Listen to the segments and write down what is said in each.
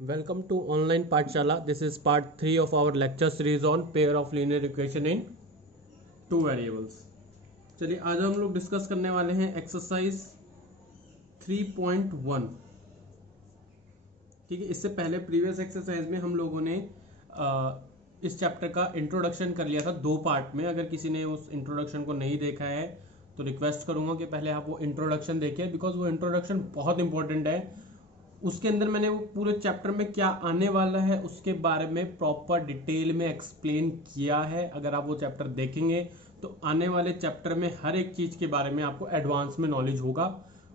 Welcome to online Pathshala. This is part 3 of our lecture series on pair of linear equation in two variables. चलिए आज हम लोग discuss करने वाले हैं एक्सरसाइज 3.1. ठीक है, इससे पहले प्रीवियस एक्सरसाइज में हम लोगों ने इस चैप्टर का इंट्रोडक्शन कर लिया था दो पार्ट में. अगर किसी ने उस इंट्रोडक्शन को नहीं देखा है तो रिक्वेस्ट करूंगा कि पहले आप वो इंट्रोडक्शन देखिए, बिकॉज वो इंट्रोडक्शन बहुत इंपॉर्टेंट है. उसके अंदर मैंने वो पूरे चैप्टर में क्या आने वाला है उसके बारे में प्रॉपर डिटेल में एक्सप्लेन किया है. अगर आप वो चैप्टर देखेंगे तो आने वाले चैप्टर में हर एक चीज के बारे में आपको एडवांस में नॉलेज होगा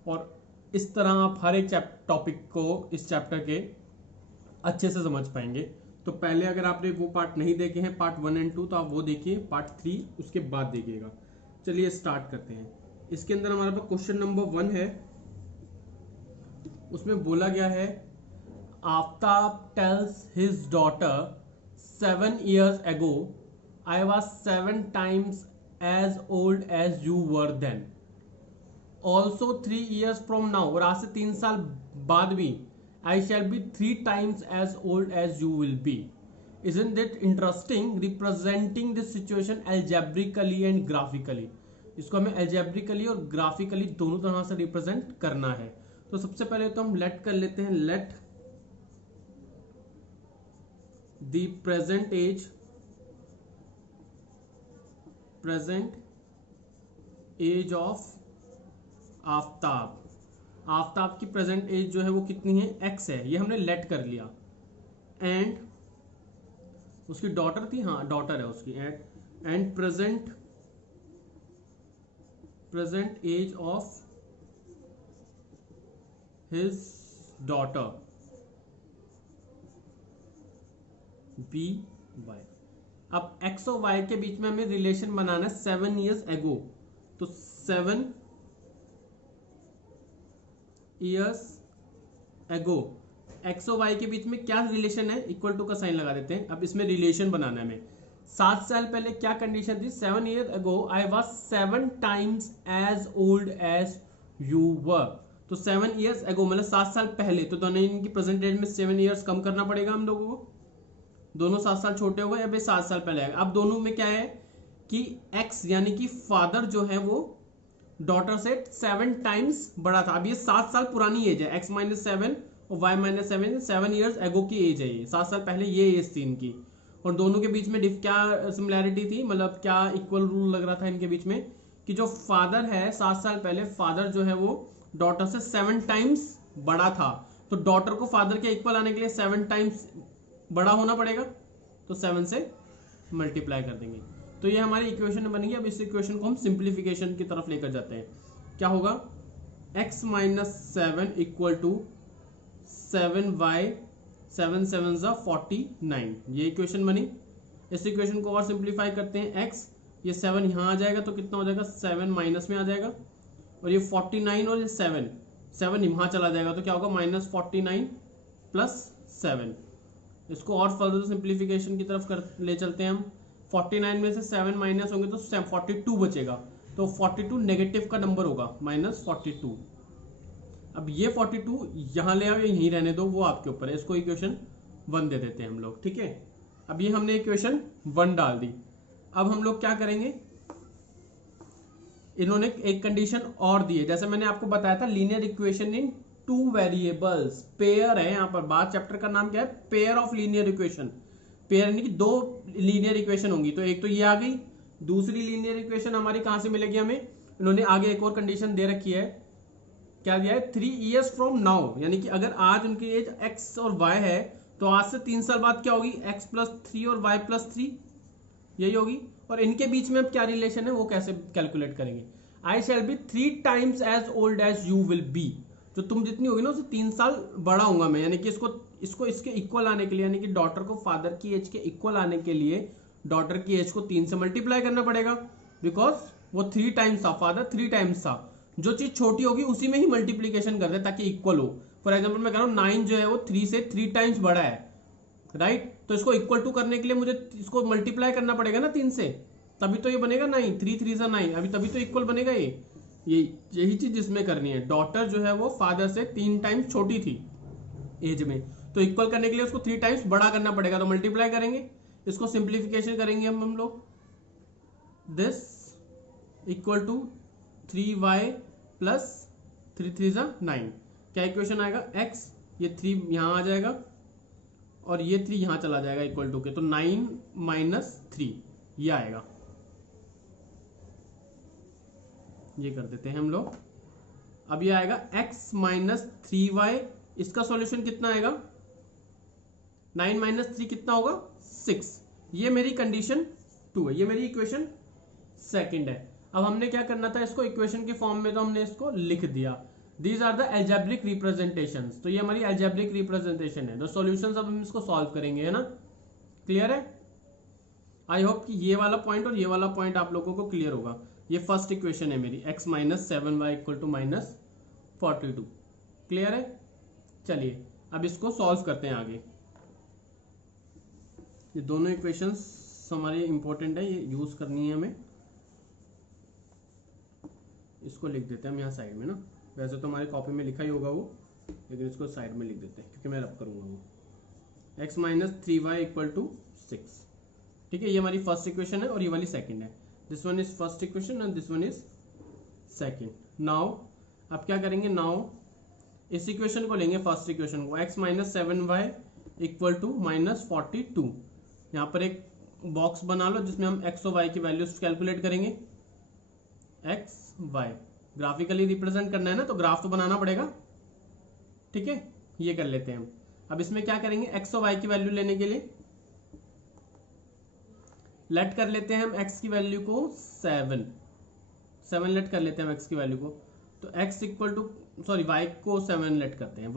और इस तरह आप हर एक टॉपिक को इस चैप्टर के अच्छे से समझ पाएंगे. तो पहले अगर आपने वो पार्ट नहीं देखे हैं पार्ट 1 एंड 2 तो आप वो देखिए, पार्ट 3 उसके बाद देखिएगा. चलिए स्टार्ट करते हैं. इसके अंदर हमारे पास क्वेश्चन नंबर 1 है. उसमें बोला गया है Aftab tales his daughter 7 years ago I was 7 times as old as you were then. Also 3 years from now, और आज से 3 साल बाद भी I shall be 3 times as old as you will be. Isn't it interesting? Representing this situation algebraically and graphically. इसको हमें algebraically और graphically दोनों तरह से रिप्रेजेंट करना है. तो सबसे पहले तो हम लेट कर लेते हैं. Let the present age of Aftab. Aftab की प्रेजेंट एज जो है वो कितनी है, x है. ये हमने लेट कर लिया. एंड उसकी डॉटर थी, हाँ डॉटर है उसकी. And present age of his daughter by. अब x और y के बीच में हमें रिलेशन बनाना है 7 years ago. तो 7 years ago x और y के बीच में क्या रिलेशन है, इक्वल टू का साइन लगा देते हैं. अब इसमें रिलेशन बनाना है हमें. 7 साल पहले क्या कंडीशन थी, 7 years ago I was 7 times as old as you were. तो 7 years ago मतलब 7 साल पहले. तो दोनों इनकी प्रेजेंट एज में 7 years कम करना पड़ेगा हम लोगों को. दोनों 7 साल छोटे हो गए, अब 7 साल पहले आएगा. अब दोनों में क्या है कि x यानी कि फादर जो है वो डॉटर से 7 टाइम्स बड़ा था. अब ये 7 साल पुरानी एज है. x - 7 और y - 7 7 years ago की एज है. ये 7 साल पहले ये एज थी इनकी. और दोनों के बीच में क्या सिमिलैरिटी थी, मतलब क्या इक्वल रूल लग रहा था इनके बीच में कि जो फादर है 7 साल पहले फादर जो है वो डॉटर से 7 टाइम्स बड़ा था. तो डॉटर को फादर के इक्वल आने के लिए 7 टाइम्स बड़ा होना पड़ेगा. तो 7 से मल्टीप्लाई कर देंगे. तो ये हमारी इक्वेशन बनेगी. अब इस इक्वेशन को हम सिंप्लीफिकेशन की तरफ लेकर जाते हैं. क्या होगा, x - 7 इक्वल टू 7y 7 7 49. ये इक्वेशन बनी. इस इक्वेशन को और सिंप्लीफाई करते हैं. x ये 7 यहाँ आ जाएगा तो कितना हो जाएगा, 7 माइनस में आ जाएगा. और ये 49 और ये 7 यहाँ चला जाएगा तो क्या होगा, -49 + 7. इसको और फर्दर सिंप्लीफिकेशन की तरफ ले चलते हैं हम. 49 में से 7 माइनस होंगे तो 42 बचेगा. तो 42 नेगेटिव का नंबर होगा, -42. अब ये 42 यहाँ ले आओ, यहीं रहने दो, वो आपके ऊपर है. इसको इक्वेशन 1 दे देते हैं हम लोग. ठीक है, अब ये हमने इक्वेशन 1 डाल दी. अब हम लोग क्या करेंगे, इन्होंने एक कंडीशन और दी है. जैसे मैंने आपको बताया था linear equation in 2 variables. Pair है यहाँ पर. बात चैप्टर का नाम क्या है, pair of linear equation. Pair यानी कि 2 लीनियर इक्वेशन होंगी. तो एक तो ये आ गई. दूसरी लीनियर इक्वेशन हमारी कहां से मिलेगी हमें, इन्होंने आगे एक और कंडीशन दे रखी है. क्या दिया है, 3 years फ्रॉम नाउ. यानी कि अगर आज उनकी एज x और y है तो आज से 3 साल बाद क्या होगी, x + 3 और y + 3 यही होगी. और इनके बीच में अब क्या रिलेशन है वो कैसे कैलकुलेट करेंगे. आई shall be 3 times as old as you will be. तो तुम जितनी होगी ना उससे 3 साल बड़ा होऊंगा मैं. यानी कि इसको इसके इक्वल आने के लिए, यानी कि डॉटर को फादर की एज के इक्वल आने के लिए डॉटर की एज को 3 से मल्टीप्लाई करना पड़ेगा. बिकॉज वो 3 टाइम्स था, फादर 3 टाइम्स था. जो चीज छोटी होगी उसी में ही मल्टीप्लीकेशन कर दे ताकि इक्वल हो. फॉर एग्जाम्पल मैं कह रहा हूँ 9 जो है वो 3 से 3 टाइम्स बड़ा है, राइट. तो इसको इक्वल टू करने के लिए मुझे इसको मल्टीप्लाई करना पड़ेगा ना 3 से, तभी तो ये बनेगा 9. 3 3 = 9. अभी तभी तो इक्वल बनेगा ये. यही चीज इसमें करनी है. डॉटर जो है वो फादर से 3 टाइम्स छोटी थी एज में, तो इक्वल करने के लिए उसको 3 टाइम्स बड़ा करना पड़ेगा, तो मल्टीप्लाई करेंगे, इसको सिंप्लीफिकेशन करेंगे हम लोग, this equal to 3y plus 3 3 9, क्या इक्वेशन आएगा, x, ये 3 यहां आ जाएगा और ये 3 यहां चला जाएगा इक्वल टू के, तो 9 माइनस 3 ये आएगा, ये कर देते हैं हम लोग। अब ये आएगा x माइनस 3y, इसका सॉल्यूशन कितना आएगा, 9 माइनस 3 कितना होगा, 6। ये मेरी कंडीशन 2 है, ये मेरी इक्वेशन सेकंड है। अब हमने क्या करना था, इसको इक्वेशन के फॉर्म में तो हमने इसको लिख दिया, these are the algebraic representations, तो ये हमारी एल्जेब्रिक रिप्रेजेंटेशन है। द सॉल्यूशंस अब हम इसको सॉल्व करेंगे, है ना, क्लियर है। आई होप कि ये वाला पॉइंट और ये वाला पॉइंट आप लोगों को क्लियर होगा। ये फर्स्ट इक्वेशन है मेरी, x minus 7y equal to minus 42, clear है। चलिए अब इसको सॉल्व करते हैं आगे। ये दोनों इक्वेशंस हमारे इंपॉर्टेंट है, ये यूज करनी है हमें। इसको लिख देते हैं हम यहाँ साइड में ना, वैसे तो हमारी कॉपी में लिखा ही होगा वो, लेकिन इसको साइड में लिख देते हैं क्योंकि मैं रब करूंगा वो। x minus 3y equal to 6, ठीक है, ये हमारी फर्स्ट इक्वेशन है और ये वाली सेकंड है। This one is first equation and this one is second. Now अब क्या करेंगे, नाउ इस इक्वेशन को लेंगे, फर्स्ट इक्वेशन को, x minus 7y equal to minus 42। यहाँ पर एक बॉक्स बना लो जिसमें हम x और y की वैल्यूज कैलकुलेट करेंगे। x y ग्राफिकली रिप्रेजेंट करना है ना, तो ग्राफ तो बनाना पड़ेगा, ठीक है, ये कर लेते हैं हम। अब इसमें क्या करेंगे, x और y की वैल्यू लेने के लिए लेट कर लेते हैं हम x की वैल्यू को 7 लेट कर लेते हैं हम x की वैल्यू को, तो x equal to sorry y को 7 लेट करते हैं,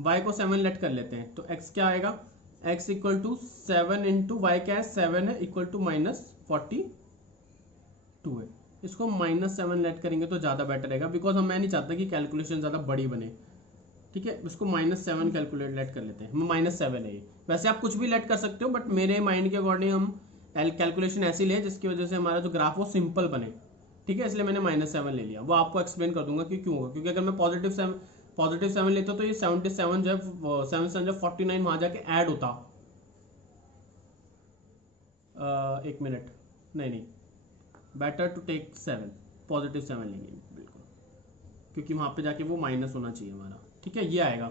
y को 7 लेट कर लेते हैं, तो x क्या आएगा, x equal to 7 into y क्या है 7 है इक्वल टू माइनस 42 है। इसको माइनस 7 लेट करेंगे तो ज़्यादा बेटर रहेगा, बिकॉज मैं नहीं चाहता कि कैलकुलेशन ज़्यादा बड़ी बने, ठीक है। इसको माइनस 7 कैलकुलेट लेट कर लेते हैं, माइनस 7 है ये, वैसे आप कुछ भी लेट कर सकते हो, बट मेरे माइंड के अकॉर्डिंग हम कैलकुलेशन ऐसी ले जिसकी वजह से हमारा जो ग्राफ वो सिंपल बने, ठीक है, इसलिए मैंने माइनस 7 ले लिया। वो आपको एक्सप्लेन कर दूंगा कि क्यों होगा, क्योंकि अगर मैं पॉजिटिव 7 लेता तो ये 77 जब 7 जब 49 वहां जाके ऐड होता, एक मिनट, नहीं, बेटर टू टेक 7, पॉजिटिव 7 लेंगे बिल्कुल, क्योंकि वहां पे जाके वो माइनस होना चाहिए हमारा, ठीक है, ये आएगा।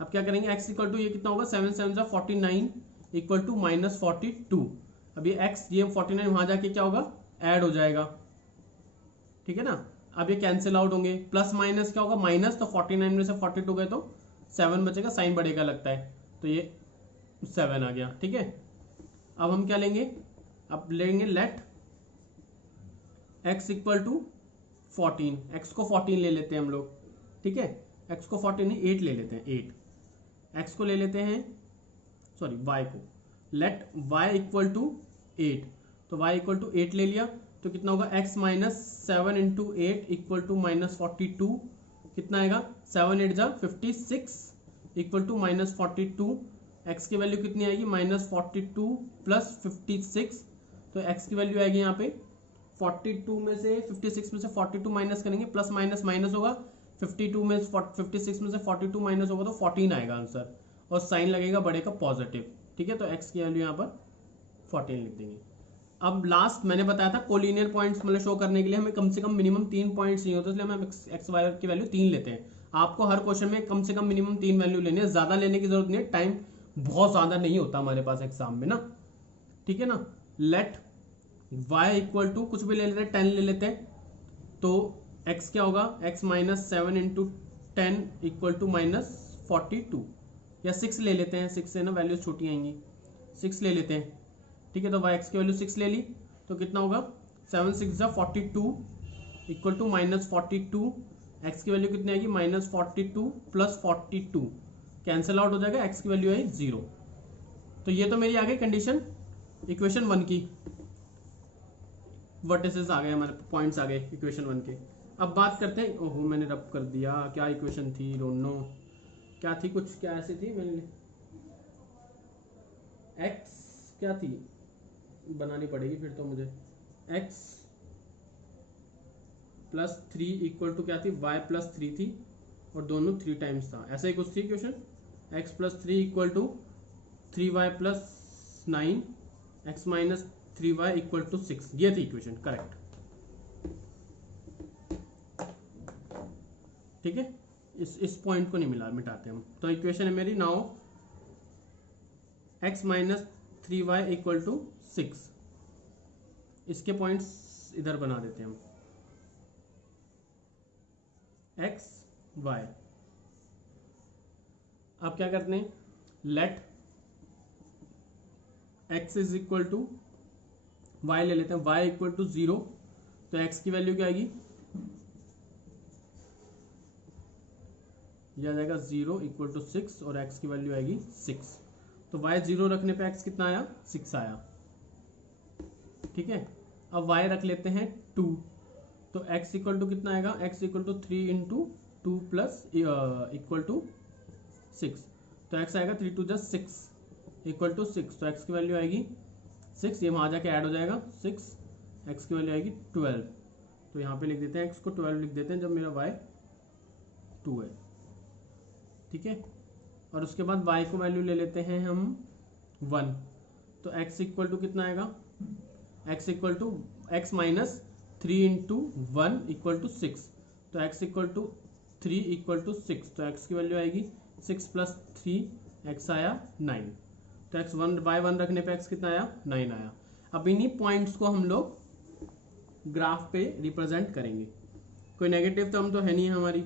अब क्या करेंगे, x इक्वल टू ये कितना होगा, 7 7 49 इक्वल टू माइनस 42। अब ये x ये 49 वहां जाके क्या होगा, ऐड हो जाएगा, ठीक है ना। अब ये कैंसिल आउट होंगे, प्लस माइनस क्या होगा, माइनस, तो 49 में से 42 गए तो 7 बचेगा, साइन बढ़ेगा लगता है, तो ये 7 आ गया, ठीक है। अब हम क्या लेंगे, अब लेंगे let x equal to 14, x को 14 ले लेते हैं हम लोग, ठीक है, x को 14 नहीं 8 ले लेते हैं, 8 x को ले लेते हैं, सॉरी y को, लेट y इक्वल टू 8, तो y इक्वल टू 8 ले लिया, तो कितना होगा, x minus 7 into 8 equal to minus 42, कितना आएगा, 7 8 जा 56 इक्वल टू माइनस 42, x की वैल्यू कितनी आएगी, माइनस 42 प्लस 56, तो x की वैल्यू आएगी यहाँ पे 42 में से 56 में से 42 माइनस करेंगे, प्लस माइनस माइनस होगा, 52 में 56 में से 42 माइनस होगा तो 14 आएगा आंसर, और साइन लगेगा बड़े का पॉजिटिव, ठीक है, तो x की वैल्यू यहाँ पर 14 लिख देंगे। अब लास्ट मैंने बताया था कोलिनियर पॉइंट्स मतलब शो करने के लिए हमें कम से कम मिनिमम 3 पॉइंट्स चाहिए होते हैं, इसलिए हम एक्स वाई की वैल्यू 3 लेते हैं। आपको हर क्वेश्चन में कम से कम मिनिमम 3 वैल्यू लेनी है, ज्यादा लेने की जरूरत नहीं है, टाइम बहुत ज्यादा नहीं होता हमारे पास एग्जाम में ना, ठीक है ना। लेट y इक्वल टू कुछ भी ले लेते हैं, 10 ले लेते हैं, तो x क्या होगा, x minus 7 into 10 equal to minus 42, या 6 ले लेते हैं, 6 से ना वैल्यूज छोटी आएंगी, 6 ले लेते हैं, ठीक है, तो x की वैल्यू 6 ले ली, तो कितना होगा, 7 6 42 इक्वल टू माइनस 42, x की वैल्यू कितनी आएगी, माइनस 42 प्लस 42, कैंसिल आउट हो जाएगा, x की वैल्यू आई 0। तो ये तो मेरी आ गई कंडीशन इक्वेशन 1 की, वर्टिसेस आ गए हमारे, पॉइंट्स आ गए इक्वेशन 1 के। अब बात करते हैं, ओहो मैंने रब कर दिया, क्या इक्वेशन थी, डोंट नो क्या थी, कुछ क्या ऐसी थी, मैंने x क्या थी, बनानी पड़ेगी फिर तो मुझे, x प्लस 3 इक्वल टू क्या थी, y प्लस 3 थी, और दोनों 3 टाइम्स था, ऐसा ही कुछ थी question, x plus 3 equal to 3y plus 9, x minus 3y equal to 6। ये थी इक्वेशन, करेक्ट। ठीक है, इस पॉइंट को नहीं मिटाते हम। तो इक्वेशन है मेरी now x minus 3y equal to 6। इसके पॉइंट्स इधर बना देते हैं हम, x y। अब क्या करते हैं, let x is equal to y ले लेते हैं, y इक्वल टू 0। तो x की वैल्यू क्या आएगी, यह आ जाएगा 0 इक्वल टू 6 और x की वैल्यू आएगी 6। तो y 0 रखने पे x कितना आया, 6 आया। ठीक है, अब y रख लेते हैं 2। तो x इक्वल टू कितना आएगा, x equal to 3 into 2 plus equal to 6। तो x आएगा 3 2 6 इक्वल टू 6। तो x की वैल्यू आएगी 6, ये वहाँ जाके ऐड हो जाएगा 6, x की वैल्यू आएगी 12। तो यहाँ पे लिख देते हैं x को 12 लिख देते हैं जब मेरा y 2 है। ठीक है, और उसके बाद y को वैल्यू ले लेते हैं हम 1। तो x इक्वल टू कितना आएगा, x equal to x minus 3 into 1 equal to 6। तो x equal to 3 equal to 6। तो x की वैल्यू आएगी 6 प्लस 3, x आया 9। तो x 1 बाय 1 रखने पे x कितना आया, 9 आया। अब इन्हीं पॉइंट्स को हम लोग ग्राफ पे रिप्रेजेंट करेंगे। कोई नेगेटिव टर्म तो है नहीं हमारी,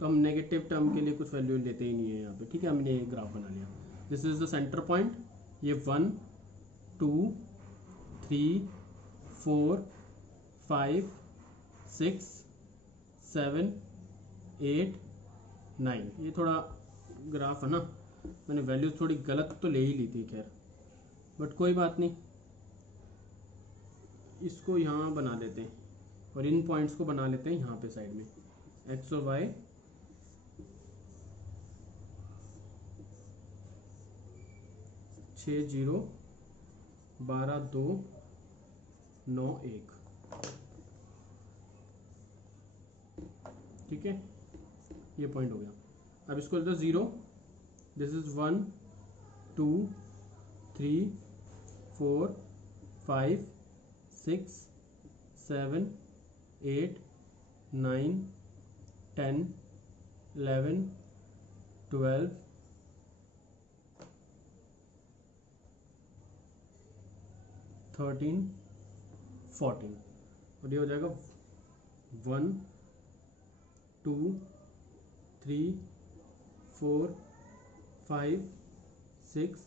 तो हम नेगेटिव टर्म के लिए कुछ वैल्यू लेते ही नहीं है यहाँ पे। ठीक है, हमने ये ग्राफ बना लिया। This is the centre point. ये 1 2 3 4 5 6 7 8 9। ये थोड़ा ग्राफ है ना, मैंने वैल्यूज थोड़ी गलत तो ले ही ली थी, खैर बट कोई बात नहीं। इसको यहाँ बना देते हैं और इन पॉइंट्स को बना लेते हैं यहाँ पे साइड में, एक्स और वाई। 6 0 12 2 9 1। ठीक है, ये पॉइंट हो गया। अब इसको लेते 0, दिस इज 1 2 3 4 5 6 7 8 9 10 11 12 13 14। और ये हो जाएगा 1 2 3 4 5 6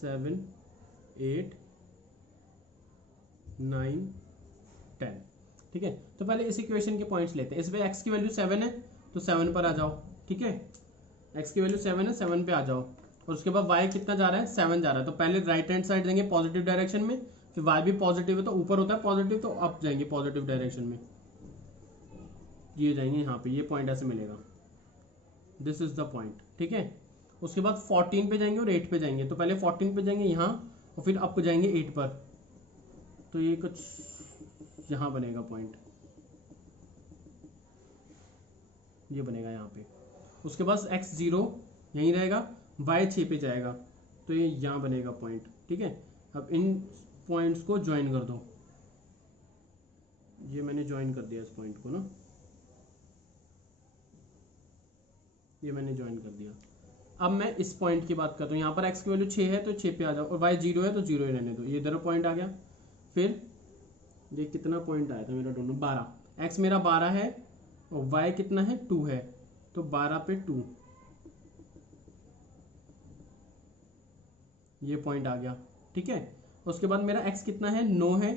7 8 9 10। ठीक है, तो पहले इस इक्वेशन के पॉइंट्स लेते हैं। इसमें x की वैल्यू 7 है तो 7 पर आ जाओ। ठीक है, x की वैल्यू 7 है, 7 पे आ जाओ। और उसके बाद y कितना जा रहा है, 7 जा रहा है। तो पहले राइट हैंड साइड देंगे पॉजिटिव डायरेक्शन में, फिर y भी पॉजिटिव है तो ऊपर होता है पॉजिटिव, तो अप जाएंगे पॉजिटिव डायरेक्शन में, ये जाएंगे यहाँ पे। ये पॉइंट ऐसे मिलेगा, दिस इज द पॉइंट। ठीक है, उसके बाद 14 पे जाएंगे और 8 पे जाएंगे। तो पहले 14 पे जाएंगे यहाँ और फिर अप जाएंगे 8 पर। तो ये कुछ यहाँ बनेगा पॉइंट, ये बनेगा यहाँ पे। उसके बाद x 0 यहीं रहेगा, y 6 पे जाएगा तो ये यहाँ बनेगा पॉइंट। ठीक है, अब इन पॉइंट्स को ज्वाइन कर दो। ये मैंने ज्वाइन कर दिया इस पॉइंट को ना, ये मैंने ज्वाइन कर दिया। अब मैं इस पॉइंट की बात करता हूँ। यहाँ पर x की वैल्यू 6 है तो 6 पे आ जाओ, और y 0 है तो 0 ही रहने दो। ये इधर पॉइंट आ गया। फिर ये कितना पॉइंट आया था मेरा, दोनों 12। x मेरा 12 है और y कितना है, 2 है। तो 12 पे 2, ये पॉइंट आ गया। ठीक है, उसके बाद मेरा x कितना है, 9 है,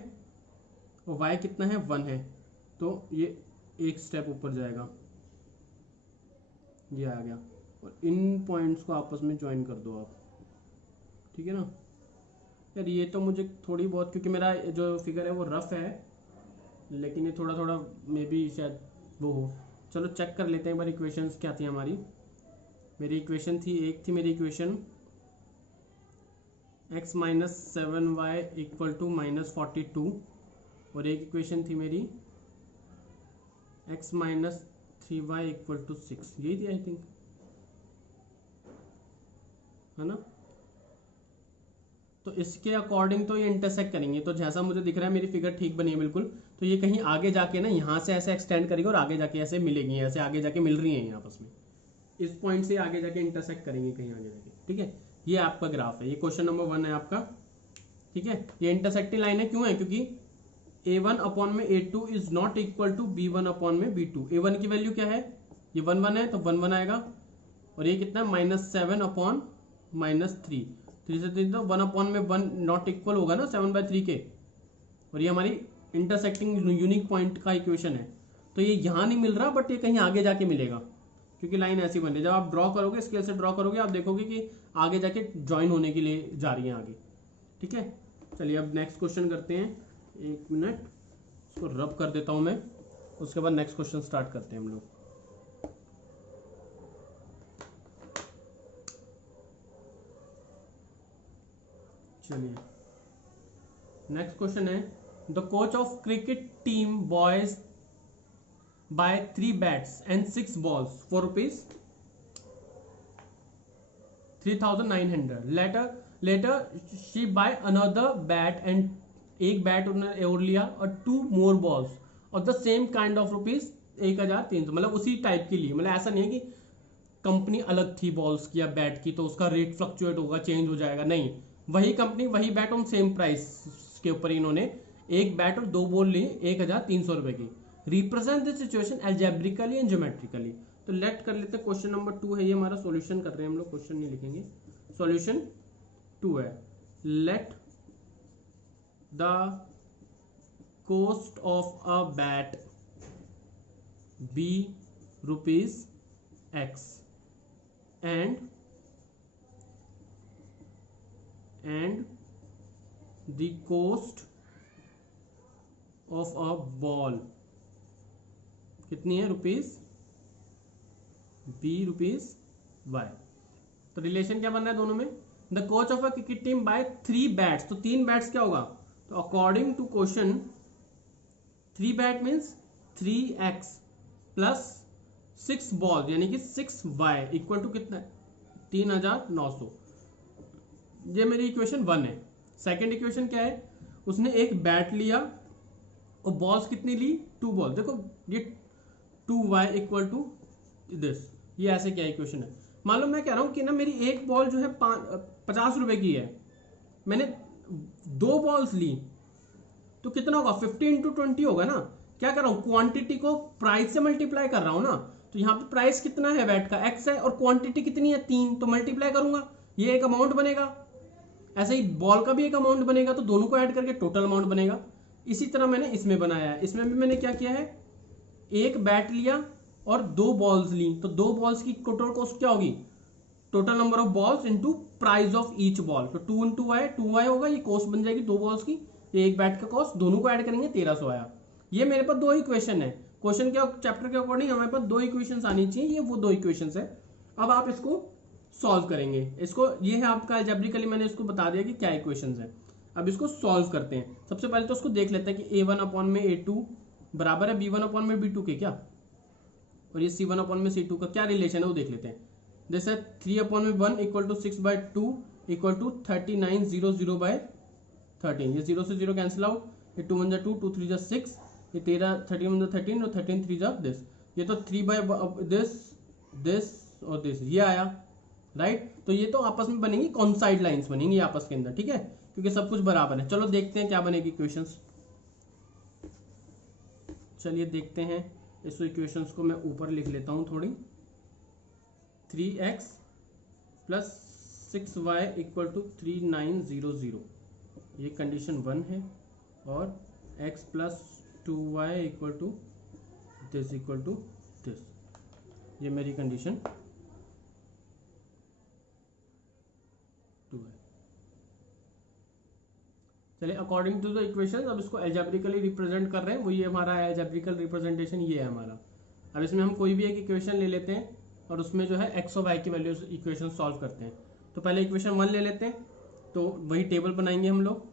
और y कितना है, 1 है। तो ये एक स्टेप ऊपर जाएगा, ये आ गया। और इन पॉइंट्स को आपस में ज्वाइन कर दो आप। ठीक है ना यार, ये तो मुझे थोड़ी बहुत, क्योंकि मेरा जो फिगर है वो रफ है, लेकिन ये थोड़ा थोड़ा मे बी शायद वो हो। चलो चेक कर लेते हैं एक बार इक्वेशंस क्या थी हमारी। मेरी इक्वेशन थी, एक थी मेरी equation x minus 7y equal to minus 42, और एक इक्वेशन थी मेरी x minus 3y equal to 6। यही थी आई थिंक, है ना। तो इसके अकॉर्डिंग तो ये इंटरसेक्ट करेंगे, तो जैसा मुझे दिख रहा है मेरी फिगर ठीक बनी है बिल्कुल, तो ये कहीं आगे जाके ना यहाँ से ऐसे एक्सटेंड करेंगे और आगे जाके ऐसे मिलेगी, ऐसे आगे जाके मिल रही है यहाँ आपस में, इस पॉइंट से आगे जाके इंटरसेक्ट करेंगे कहीं आगे जाके, ठीक है। ये आपका ग्राफ है, ये क्वेश्चन नंबर 1 है आपका, ठीक है। ये इंटरसेक्टिंग लाइन है, क्यों है, क्योंकि a1 अपॉन में a2 is not equal to b1 upon में b2। a1 की वैल्यू क्या है, ये 1 1 है तो 1 1 आएगा, और ये कितना है -7 अपॉन -3, 3 से 3 तो 1 अपॉन में 1 नॉट इक्वल होगा ना 7/3 के, और ये हमारी इंटरसेक्टिंग यूनिक पॉइंट का इक्वेशन है। तो ये यहाँ नहीं मिल रहा, बट ये कहीं आगे जाके मिलेगा, क्योंकि लाइन ऐसी बन रही है। जब आप ड्रॉ करोगे, स्केल से ड्रॉ करोगे, आप देखोगे कि आगे जाके ज्वाइन होने के लिए जा रही है आगे, ठीक है। चलिए अब नेक्स्ट क्वेश्चन करते हैं, 1 मिनट इसको रब कर देता हूँ मैं, उसके बाद नेक्स्ट क्वेश्चन स्टार्ट करते हैं हम लोग। चलिए नेक्स्ट क्वेश्चन है, the coach of cricket team buys buy 3 bats and 6 balls for ₹3,900। Later she buy another bat and, एक बैट उन्होंने और लिया, और 2 मोर बॉल्स और द सेम काइंड ऑफ ₹1,300। मतलब उसी टाइप के लिए, मतलब ऐसा नहीं है कि कंपनी अलग थी बॉल्स की या बैट की तो उसका रेट फ्लक्चुएट होगा, चेंज हो जाएगा, नहीं, वही कंपनी वही बैट और सेम प्राइस के ऊपर इन्होंने एक बैट और 2 बॉल ली ₹1,300 की। Represent this situation algebraically and geometrically. तो लेट कर लेते हैं, क्वेश्चन नंबर 2 है ये हमारा, सॉल्यूशन कर रहे हैं हम लोग, क्वेश्चन नहीं लिखेंगे, सॉल्यूशन 2 है। Let the cost of a bat be ₹X and the cost of a ball कितनी है, ₹Y। तो रिलेशन क्या बन रहा है दोनों में, the coach of a cricket team buy 3 bats, तो 3 बैट्स क्या होगा, तो according to question 3 bat means 3X plus 6 ball यानी कि 6Y इक्वल टू कितना है, 3,900। ये मेरी इक्वेशन 1 है। सेकेंड इक्वेशन क्या है, उसने एक बैट लिया और बॉल्स कितनी ली, 2 बॉल। देखो ये 2Y इक्वल टू दिस, ये ऐसे क्या इक्वेशन है। मान लो मैं कह रहा हूं कि ना मेरी एक बॉल जो है 50 रुपए की है, मैंने 2 बॉल्स ली, तो कितना होगा, 50 × 20 होगा ना। क्या कर रहा हूं, क्वांटिटी को प्राइस से मल्टीप्लाई कर रहा हूं ना, तो यहाँ पे प्राइस कितना है बैट का, X है, और क्वांटिटी कितनी है 3, तो मल्टीप्लाई करूंगा, ये एक अमाउंट बनेगा। ऐसे ही बॉल का भी एक अमाउंट बनेगा, तो दोनों को ऐड करके टोटल अमाउंट बनेगा। इसी तरह मैंने इसमें बनाया है, इसमें भी मैंने क्या किया है, एक बैट लिया और 2 बॉल्स ली, तो 2 बॉल्स की टोटल कॉस्ट क्या होगी, total number of balls into price of each ball, तो 2 × Y 2Y होगा, ये कॉस्ट बन जाएगी 2 बॉल्स की, ये एक बैट का कॉस्ट, दोनों को ऐड करेंगे 1300 आया। ये मेरे पास 2 इक्वेशन है, क्वेश्चन के चैप्टर के अकॉर्डिंग हमारे पास 2 इक्वेशंस आनी चाहिए, ये वो 2 इक्वेशंस है। अब आप इसको सॉल्व करेंगे, इसको, ये है आपका अलजेब्रिकली, मैंने इसको बता दिया कि क्या इक्वेशंस है। अब इसको सॉल्व करते हैं। सबसे पहले तो उसको देख लेते हैं कि A1 अपॉन में A2 बराबर है B1 अपॉन में B2 के क्या, और ये C1 अपॉन में C2 का क्या रिलेशन है वो देख लेते हैं। जैसे 3 अपॉन में 1 इक्वल टू 6/2 इक्वल टू 3900/13, ये 0 से 0 कैंसिल आउट, ये 2 1 2 2 3 6, ये 13 1 13 और 13 3 दिस, ये तो 3/दिस और दिस, ये आया राइट। तो ये तो आपस में बनेंगी, कॉन्साइड लाइंस बनेंगी आपस के अंदर, ठीक है, क्योंकि सब कुछ बराबर है। चलो देखते हैं क्या बनेगी इक्वेशंस। चलिए देखते हैं, इस इक्वेशंस को मैं ऊपर लिख लेता हूं थोड़ी। 3X plus 6Y equal to 3900, ये कंडीशन 1 है, और X plus 2Y equal to this, ये मेरी कंडीशन 2 है। चलिए अकॉर्डिंग टू द इक्वेशन, अब इसको एल्जेब्रिकली रिप्रेजेंट कर रहे हैं, वो ये हमारा एल्जेब्रिकल रिप्रेजेंटेशन ये है हमारा। अब इसमें हम कोई भी एक इक्वेशन ले लेते हैं और उसमें जो है X और Y की वैल्यू इक्वेशन सॉल्व करते हैं। तो पहले इक्वेशन 1 ले लेते हैं, तो वही टेबल बनाएंगे हम लोग,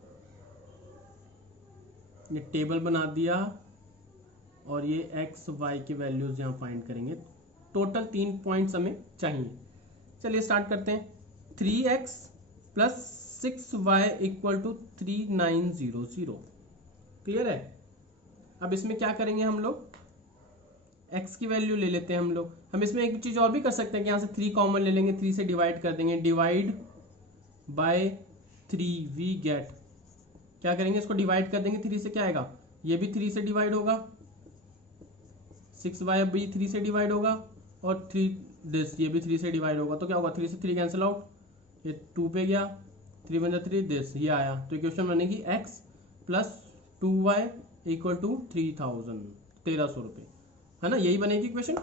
ये टेबल बना दिया, और ये X Y की वैल्यूज यहाँ फाइंड करेंगे। टोटल 3 पॉइंट्स हमें चाहिए। चलिए स्टार्ट करते हैं। 3x plus 6y equal to 3900। Clear है? अब इसमें क्या करेंगे हम लोग, x की वैल्यू ले लेते हैं हम लोग। हम इसमें एक चीज और भी कर सकते हैं कि यहाँ से 3 कॉमन ले लेंगे, 3 से डिवाइड कर देंगे, डिवाइड बाय 3 वी गेट, क्या करेंगे इसको डिवाइड कर देंगे 3 से, क्या आएगा, ये भी 3 से डिवाइड होगा, 6y भी 3 से डिवाइड होगा, और 3 दिस ये भी 3 से डिवाइड होगा। तो क्या होगा, 3 से 3 कैंसिल आउट, ये 2 पे गया, 3 बन 3 दिस, ये आया। तो इक्वेशन बनेगी x plus 2y equal to 3000, 1300 रुपये, है ना, यही बनेगी इक्वेशन।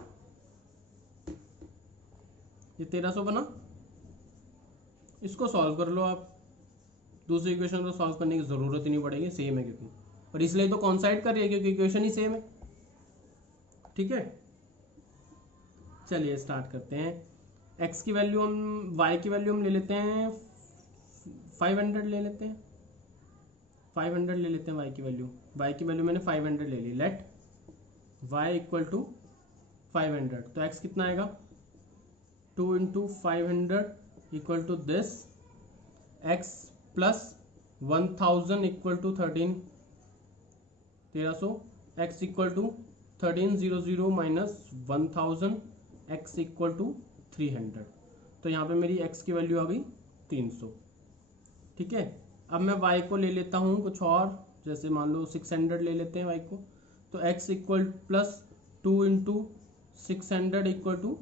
ये 1300 बना, इसको सॉल्व कर लो आप, दूसरी इक्वेशन को सॉल्व करने की जरूरत ही नहीं पड़ेगी, सेम है क्योंकि, और इसलिए तो कॉन्साइड कर रही है क्योंकि इक्वेशन ही सेम है। ठीक है, चलिए स्टार्ट करते हैं। x की वैल्यू हम, y की वैल्यू हम ले लेते हैं 500 ले लेते हैं, 500 ले लेते हैं y की वैल्यू। y की वैल्यू मैंने 500 ले ली। लेट y इक्वल टू 500, तो x कितना आएगा, 2 into 500 equal to this, x plus 1000 equal to 1300, x equal to 1300 minus 1000, x equal to 300। तो यहाँ पे मेरी x की वैल्यू आ गई 300। ठीक है, अब मैं y को ले लेता हूँ कुछ और, जैसे मान लो 600 ले लेते हैं y को। तो x equal plus 2 into 600 equal to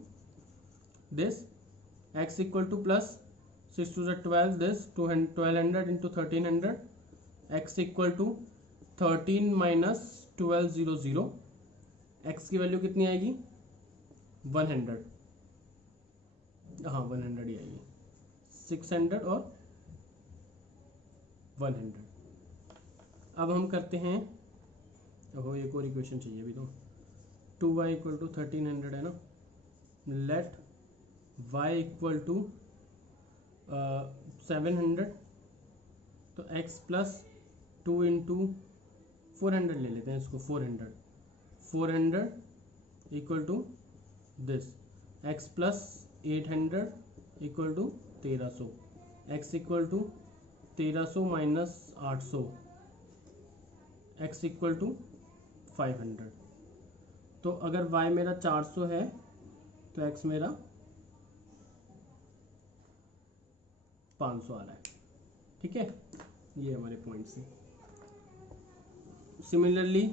this, x equal to plus 6 to the 12 this, 1200 into 1300, x equal to 13 minus 1200, x की वैल्यू कितनी आएगी 100, हाँ 100 ही आएगी, 600 और 100। अब हम करते हैं, अब एक और इक्वेशन चाहिए अभी तो, 2y इक्वल टू 1300 है ना, लेट y इक्वल टू 700, तो x प्लस 2 इंटू 400 ले लेते हैं इसको, 400 equal to this, x plus 800 equal to 1300, x equal to 1300 minus 800, x equal to 500। तो अगर y मेरा 400 है तो x मेरा 500 आ रहा है। ठीक है, ये हमारे पॉइंट्स हैं। सिमिलरली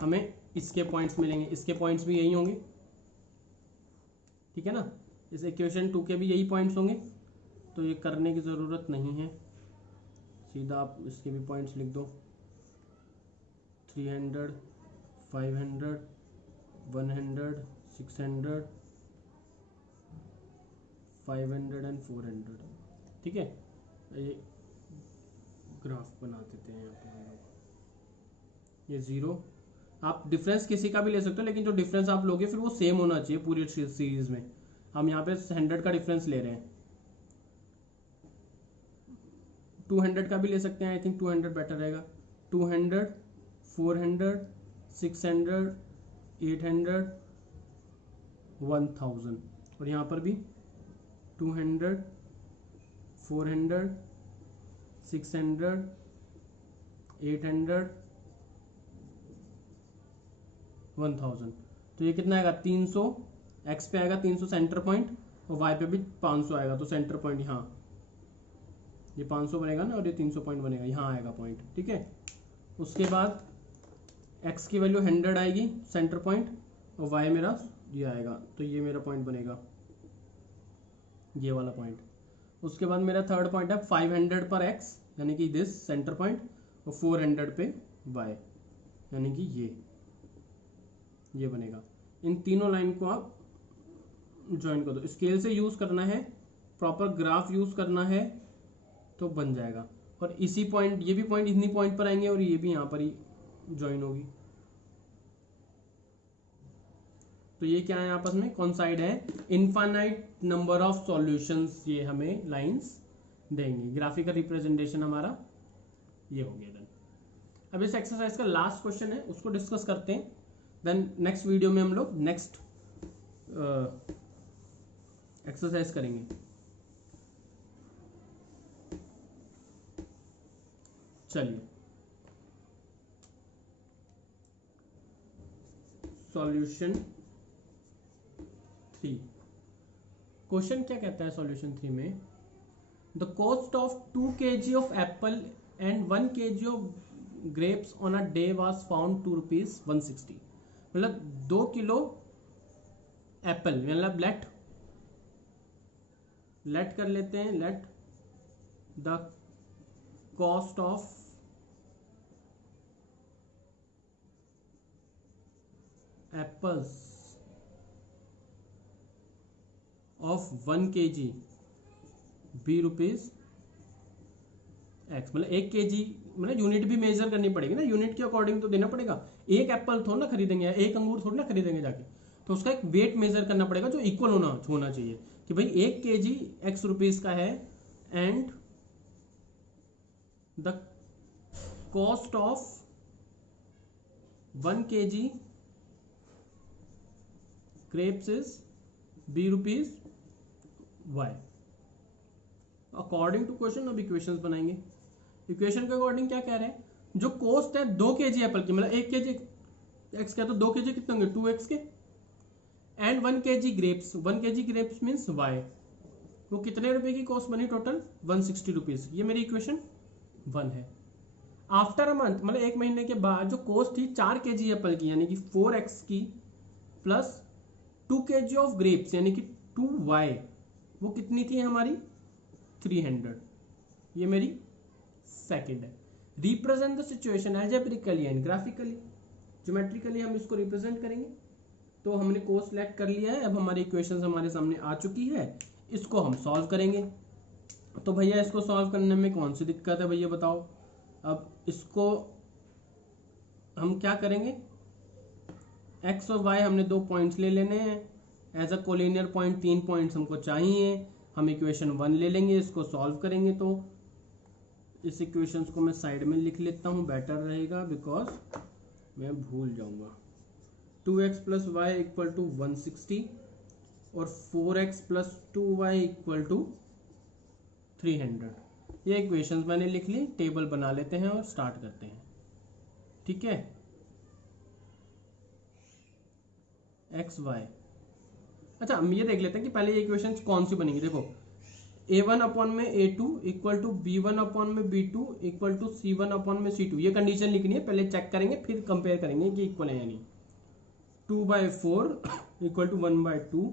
हमें इसके पॉइंट्स मिलेंगे, इसके पॉइंट्स भी यही होंगे। ठीक है ना, इस इक्वेशन 2 के भी यही पॉइंट्स होंगे, तो ये करने की ज़रूरत नहीं है, सीधा आप इसके भी पॉइंट्स लिख दो, 300, 500, 100, 600, 500 एंड 400। ठीक है, ये ग्राफ बना देते हैं यहाँ पे हम लोग। ये 0, आप डिफरेंस किसी का भी ले सकते हो, लेकिन जो डिफरेंस आप लोगे फिर वो सेम होना चाहिए पूरी सीरीज में। हम यहाँ पे 100 का डिफरेंस ले रहे हैं, 200 का भी ले सकते हैं, आई थिंक 200 बेटर रहेगा। 200, 400, 600, 800, 1000, और यहाँ पर भी 200, 400, 600, 800, 1000। तो ये कितना आएगा 300, x पे आएगा 300 सेंटर पॉइंट, और y पे भी 500 आएगा, तो सेंटर पॉइंट यहाँ ये 500 बनेगा ना, और ये 300 पॉइंट बनेगा, यहाँ आएगा पॉइंट। ठीक है, उसके बाद x की वैल्यू 100 आएगी सेंटर पॉइंट, और y मेरा ये आएगा, तो ये मेरा पॉइंट बनेगा, ये वाला पॉइंट। उसके बाद मेरा थर्ड पॉइंट है 500 पर x, यानी कि दिस सेंटर पॉइंट, और 400 पे y, यानी कि ये बनेगा। इन तीनों लाइन को आप ज्वाइन कर दो, स्केल से यूज करना है, प्रॉपर ग्राफ यूज करना है, तो बन जाएगा। और इसी पॉइंट, ये भी पॉइंट इतनी पॉइंट पर आएंगे, और ये भी यहाँ पर ही ज्वाइन होगी। तो ये क्या है आपस में, कौन साइड है, इनफाइनाइट नंबर ऑफ सॉल्यूशंस, ये हमें लाइंस देंगे। ग्राफिकल रिप्रेजेंटेशन हमारा ये हो गया। अब इस एक्सरसाइज का लास्ट क्वेश्चन है, उसको डिस्कस करते हैं, देन नेक्स्ट वीडियो में हम लोग नेक्स्ट एक्सरसाइज करेंगे। चलिए सॉल्यूशन 3, क्वेश्चन क्या कहता है सॉल्यूशन 3 में, the cost of 2 kg of Apple and 1 kg of grapes on a day was found ₹160। मतलब 2 किलो एप्पल, मतलब लेट कर लेते हैं, let the cost of apples of 1 kg be rupees x. मतलब 1 kg, मतलब यूनिट भी major करनी पड़ेगी ना, यूनिट के अकॉर्डिंग तो देना पड़ेगा। एक एप्पल थोड़ा ना खरीदेंगे, एक अंगूर थोड़ा ना खरीदेंगे जाके, तो उसका एक वेट मेजर करना पड़ेगा जो इक्वल होना चाहिए कि भाई 1 kg एक्स रुपीज का है and the cost of 1 kg grapes is b rupees y according to question. अब इक्वेशंस बनाएंगे। इक्वेशन के अकॉर्डिंग क्या कह रहे हैं, जो कॉस्ट है 2 kg एप्पल की, मतलब 1 kg एक्स का, तो 2 kg कितने होंगे 2x के, and 1 kg grapes, 1 kg grapes means y, वो कितने रुपए की कॉस्ट बनी टोटल 160 रुपीज। ये मेरी इक्वेशन 1 है। आफ्टर अ मंथ, मतलब 1 महीने के बाद जो कॉस्ट थी 4 kg एप्पल की यानी कि 4x की प्लस 2 kg ऑफ ग्रेप्स यानी कि 2y, वो कितनी थी हमारी 300। ये मेरी सेकंड है। Represent the situation algebraically and graphically, geometrically हम इसको रिप्रेजेंट करेंगे। तो हमने कोर्स सेलेक्ट कर लिया है, अब हमारी इक्वेशन हमारे सामने आ चुकी है, इसको हम सॉल्व करेंगे। तो भैया इसको सॉल्व करने में कौन सी दिक्कत है भैया बताओ। अब इसको हम क्या करेंगे, एक्स और वाई हमने 2 पॉइंट्स ले लेने हैं as a collinear point, 3 points हमको चाहिए। हम इक्वेशन 1 ले लेंगे, इसको सॉल्व करेंगे। तो इस इक्वेशंस को मैं साइड में लिख लेता हूँ, बेटर रहेगा बिकॉज मैं भूल जाऊंगा। 2x plus y equal to 160 और 4x plus 2y equal to 300। ये इक्वेशंस मैंने लिख ली, टेबल बना लेते हैं और स्टार्ट करते हैं। ठीक है, एक्स वाई। अच्छा हम ये देख लेते हैं कि पहले ये इक्वेशंस कौन सी बनेंगी। देखो a1 अपॉन में a2 equal to b1 upon में b2 equal to c1 upon में c2, ये कंडीशन लिखनी है, पहले चेक करेंगे फिर कंपेयर करेंगे कि इक्वल है या नहीं। 2/4 इक्वल टू 1/2,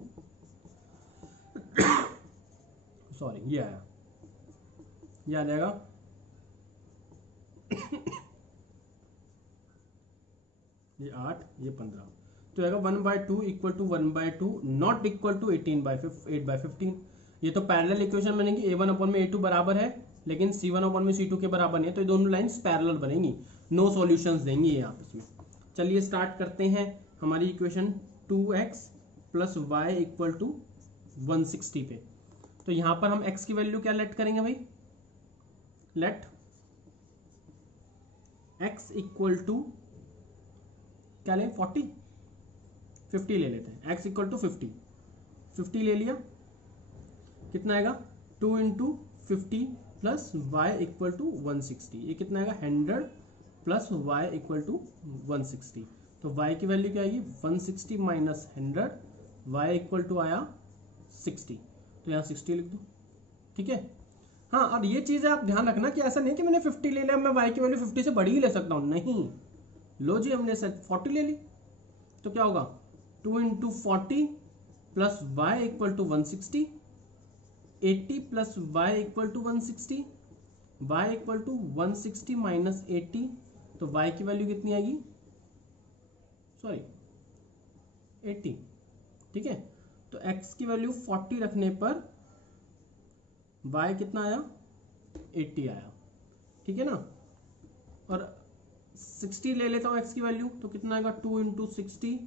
सॉरी ये आया, ये आ जाएगा ये 8, ये 15, तो आएगा 1/2 equal to 1/2 not equal to 8/15। ये तो पैरेलल इक्वेशन बनेगी, a1 अपॉन में a2 बराबर है लेकिन c1 अपॉन में c2 के बराबर नहीं है, तो ये दोनों लाइंस पैरेलल बनेंगी, नो सॉल्यूशंस देंगी ये आपस में। चलिए स्टार्ट करते हैं हमारी equation 2x plus y equal to 160 पे। तो यहां पर हम x की वैल्यू क्या लेट करेंगे भाई, लेट x इक्वल टू क्या लें 50 ले लेते हैं। x इक्वल टू 50 ले लिया, कितना आएगा 2 into 50 plus y equal to 160, ये कितना आएगा 100 प्लस वाई इक्वल टू 160। तो y की वैल्यू क्या आएगी 160 माइनस 100, y इक्वल टू आया 60, तो यहाँ 60 लिख दो। ठीक है, हाँ और ये चीज़ आप ध्यान रखना कि ऐसा नहीं कि मैंने 50 ले लिया, मैं y की वैल्यू 50 से बड़ी ही ले सकता हूँ, नहीं। लो जी हमने 40 ले ली, तो क्या होगा 2 into 40 plus y equal to 160, 80 plus y equal to 160, y equal to 160 minus 80, तो y की वैल्यू कितनी आएगी, सॉरी 80। ठीक है, तो x की वैल्यू 40 रखने पर y कितना आया 80 आया। ठीक है ना, और 60 ले लेता हूँ x की वैल्यू, तो कितना आएगा 2 into 60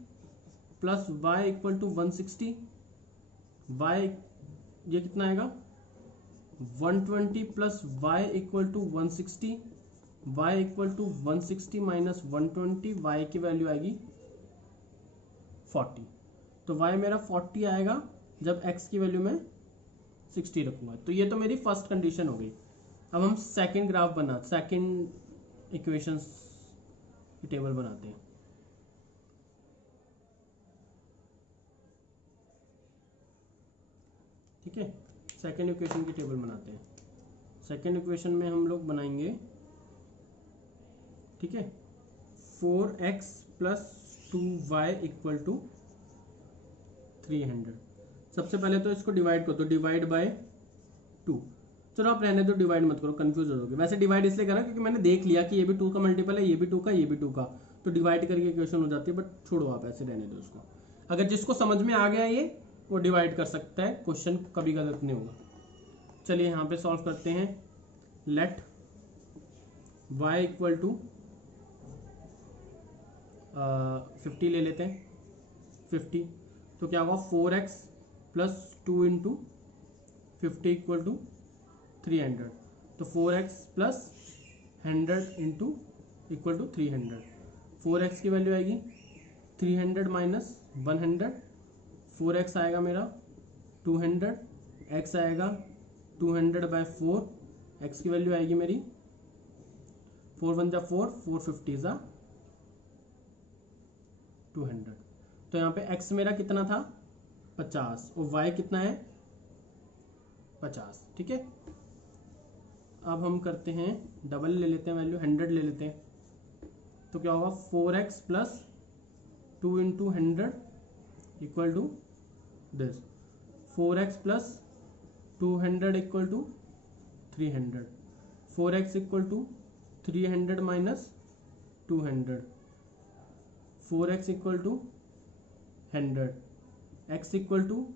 plus y equal to 160, y ये कितना आएगा 120 plus y equal to 160, y equal to 160 minus 120, y की वैल्यू आएगी 40। तो y मेरा 40 आएगा जब x की वैल्यू में 60 रखूंगा। तो ये तो मेरी फर्स्ट कंडीशन हो गई। अब हम सेकंड इक्वेशंस की टेबल बनाते हैं। ठीक है, सेकंड इक्वेशन की टेबल बनाते हैं। सेकंड इक्वेशन में हम लोग बनाएंगे, ठीक है, 4x plus 2y equal to 300। सबसे पहले तो इसको डिवाइड कर दो, डिवाइड बाय 2। चलो आप रहने दो, डिवाइड मत करो, कंफ्यूज हो जाओगे। वैसे डिवाइड इसलिए करा क्योंकि मैंने देख लिया कि ये भी 2 का मल्टीपल है, ये भी 2 का, ये भी 2 का, तो डिवाइड करके इक्वेशन हो जाती है। बट छोड़ो, आप ऐसे रहने दो उसको। अगर जिसको समझ में आ गया ये, वो डिवाइड कर सकता है, क्वेश्चन कभी गलत नहीं होगा। चलिए यहाँ पे सॉल्व करते हैं। लेट y इक्वल टू 50 ले लेते हैं, 50, तो क्या होगा 4x plus 2 into 50 equal to 300। तो 4x plus 100 into equal to 300। 4x की वैल्यू आएगी 300 माइनस 100, 4x आएगा मेरा 200, x आएगा 200 बाय 4, x की वैल्यू आएगी मेरी 4 1 जा 4, 450 जा 200। तो यहाँ पे x मेरा कितना था 50 और y कितना है 50। ठीक है, अब हम करते हैं डबल ले लेते हैं, वैल्यू 100 ले लेते हैं। तो क्या होगा 4x plus 2 into 100 equal to this, 4x plus 200 equal to 300, 4x equal to 300 minus 200, 4x equal to 100, x equal to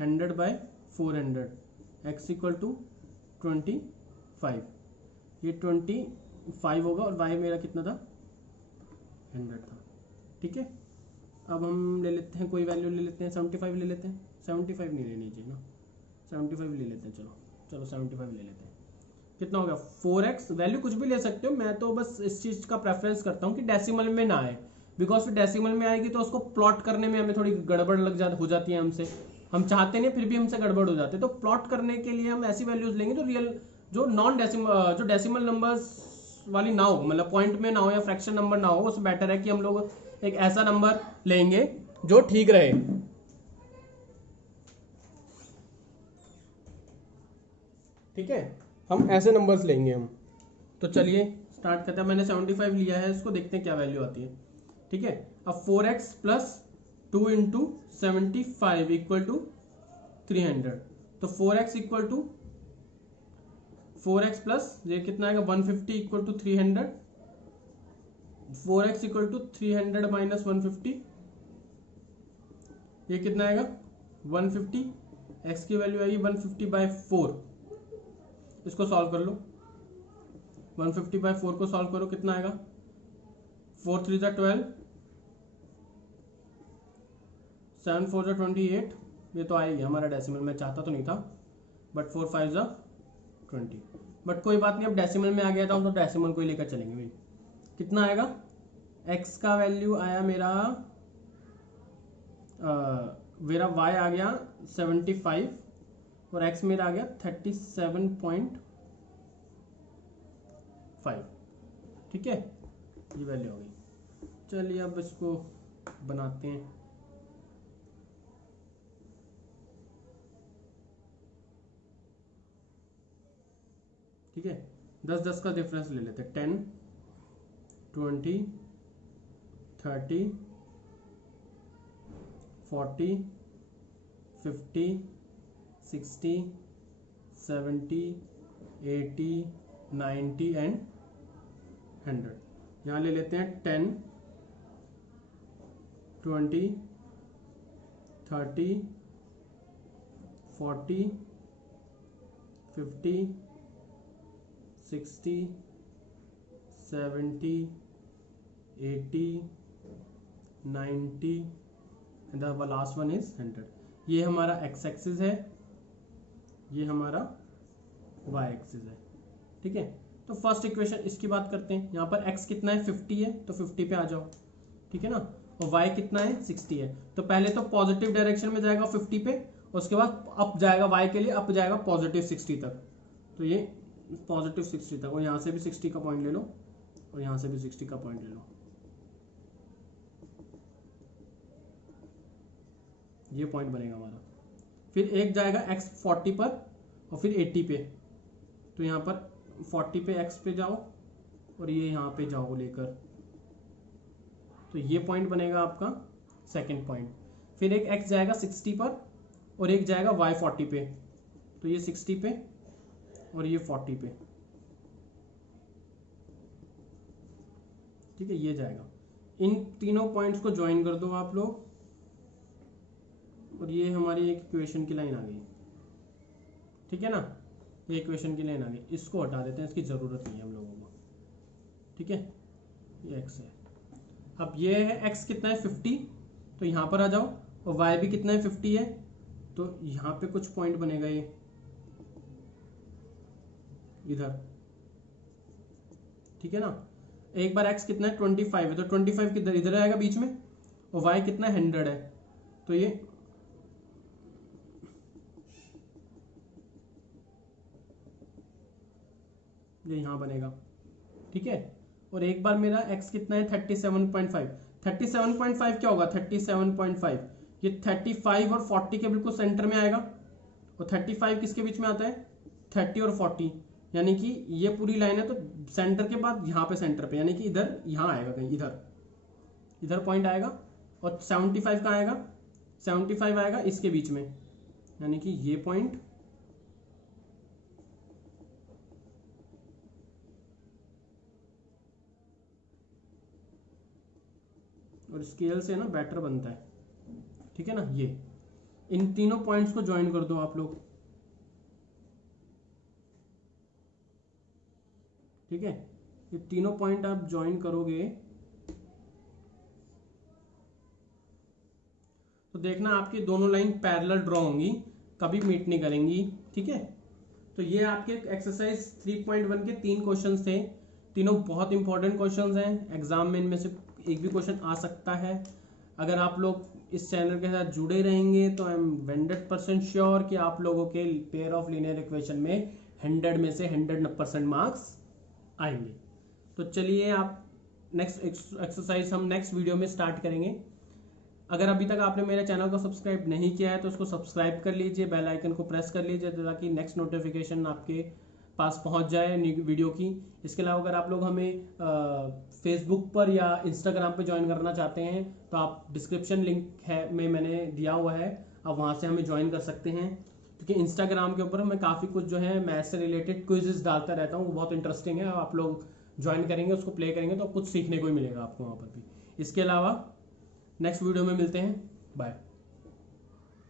100 by 400, x equal to 25। ये 25 होगा और y मेरा कितना था 100 था। ठीक है, अब हम ले लेते हैं, कोई वैल्यू ले लेते हैं, 75 ले लेते हैं। 75 नहीं लेनी चाहिए ना, 75 ले लेते हैं। चलो 75 ले लेते हैं। कितना हो गया 4x, वैल्यू कुछ भी ले सकते हो, मैं तो बस इस चीज़ का प्रेफरेंस करता हूँ कि डेसिमल में ना आए, बिकॉज फिर डेसिमल में आएगी तो उसको प्लॉट करने में हमें थोड़ी गड़बड़ हो जाती है हमसे, हम चाहते नहीं फिर भी हमसे गड़बड़ हो जाते हैं। तो प्लॉट करने के लिए हम ऐसी वैल्यूज लेंगे जो रियल, जो नॉन डेसिमल, जो डेसिमल नंबर्स वाली ना हो, मतलब पॉइंट में ना हो या फ्रैक्शन नंबर ना हो। उससे बेटर है कि हम लोग एक ऐसा नंबर लेंगे जो ठीक रहे। ठीक है, हम ऐसे नंबर्स लेंगे हम। तो चलिए स्टार्ट करते हैं। मैंने 75 लिया है, इसको देखते हैं क्या वैल्यू आती है। ठीक है, अब 4x plus 2 into 75 equal to 300। तो 4x equal to 4x plus ये कितना आएगा 150 equal to 300, 4x equal to 300 minus 150, ये कितना आएगा 150, x की वैल्यू आएगी 150 बाय 4। इसको सॉल्व कर लो, 150 बाय 4 को सॉल्व करो, कितना आएगा 4 3 जा 12, 7 4 जा 28। ये तो आएगी हमारा डेसिमल, मैं चाहता तो नहीं था, बट 4 5 जा 20। बट कोई बात नहीं, अब डेसिमल में आ गया था, हम तो डेसिमल को ही लेकर चलेंगे भाई। कितना आएगा, x का वैल्यू आया मेरा y आ गया 75 और x मेरा आ गया 37.5। ठीक है, ये वैल्यू हो गई। चलिए अब इसको बनाते हैं। ठीक है, 10 का डिफरेंस ले लेते हैं, 10 20 30 40 50 60 70 80 90 एंड 100। यहाँ ले लेते हैं 10 20 30 40 50 60 70 80 90 and the last one is 100। ये हमारा x एक्सिस है, ये हमारा y एक्सिस है। ठीक है, तो फर्स्ट इक्वेशन इसकी बात करते हैं। यहाँ पर x कितना है 50 है, तो 50 पे आ जाओ। ठीक है ना, और y कितना है 60 है, तो पहले तो पॉजिटिव डायरेक्शन में जाएगा 50 पे, उसके बाद अप जाएगा y के लिए, अप जाएगा पॉजिटिव 60 तक। तो ये पॉजिटिव 60 था, और यहाँ से भी 60 का पॉइंट ले लो और यहाँ से भी 60 का पॉइंट ले लो, ये पॉइंट बनेगा हमारा। फिर एक जाएगा x 40 पर और फिर 80 पे, तो यहाँ पर 40 पे x पे जाओ और ये यहाँ पे जाओ लेकर, तो ये पॉइंट बनेगा आपका सेकंड पॉइंट। फिर एक x जाएगा 60 पर और एक जाएगा y 40 पे, तो ये 60 पे और ये 40 पे, ठीक है, ये जाएगा। इन तीनों पॉइंट्स को ज्वाइन कर दो आप लोग और ये हमारी एक इक्वेशन की लाइन आ गई, ठीक है ना, ये इक्वेशन की लाइन आ गई। इसको हटा देते हैं, इसकी ज़रूरत नहीं है हम लोगों को, ठीक है, ये x है। अब ये है x कितना है 50, तो यहाँ पर आ जाओ, और y भी कितना है 50 है, तो यहाँ पे कुछ पॉइंट बनेगा ये इधर, ठीक है ना। एक बार x कितना है 25 है, तो 25 किधर इधर आएगा बीच में, और y कितना है 100 है, तो ये यहाँ बनेगा, ठीक है। और एक बार मेरा x कितना है 37.5, 37.5 क्या होगा 37.5, ये 35 और 40 के बिल्कुल सेंटर में आएगा, और 35 किसके बीच में आता है 30 और 40, यानी कि ये पूरी लाइन है, तो सेंटर के बाद यहाँ पे सेंटर पे, यानी कि इधर यहाँ आएगा कहीं, इधर पॉइंट आएगा। और 75 कहाँ आएगा, 75 आएगा इसके बीच में, यानी कि ये पॉइंट और स्केल से ना बेटर बनता है, ठीक है ना। ये इन तीनों पॉइंट्स को ज्वाइन कर दो आप लोग, ठीक है, ये तीनों पॉइंट आप ज्वाइन करोगे तो देखना आपकी दोनों लाइन पैरेलल ड्रॉ होंगी, कभी मीट नहीं करेंगी, ठीक है। तो ये आपके एक्सरसाइज 3.1 के 3 क्वेश्चंस थे, तीनों बहुत इंपॉर्टेंट क्वेश्चंस हैं, एग्जाम में इनमें से एक भी क्वेश्चन आ सकता है। अगर आप लोग इस चैनल के साथ जुड़े रहेंगे तो आई एम 100% श्योर कि आप लोगों के पेयर ऑफ लीनियर इक्वेशन में 100 में से 100% मार्क्स आएंगे। तो चलिए आप नेक्स्ट एक्सरसाइज हम नेक्स्ट वीडियो में स्टार्ट करेंगे। अगर अभी तक आपने मेरे चैनल को सब्सक्राइब नहीं किया है तो उसको सब्सक्राइब कर लीजिए, बेल आइकन को प्रेस कर लीजिए ताकि नेक्स्ट नोटिफिकेशन आपके पास पहुंच जाए वीडियो की। इसके अलावा अगर आप लोग हमें फेसबुक पर या इंस्टाग्राम पर ज्वाइन करना चाहते हैं तो आप डिस्क्रिप्शन लिंक है में मैंने दिया हुआ है, आप वहाँ से हमें ज्वाइन कर सकते हैं, क्योंकि इंस्टाग्राम के ऊपर मैं काफ़ी कुछ जो है मैथ्स से रिलेटेड क्विजेस डालता रहता हूँ, वो बहुत इंटरेस्टिंग है। आप लोग ज्वाइन करेंगे, उसको प्ले करेंगे तो कुछ सीखने को ही मिलेगा आपको वहाँ पर भी। इसके अलावा नेक्स्ट वीडियो में मिलते हैं, बाय।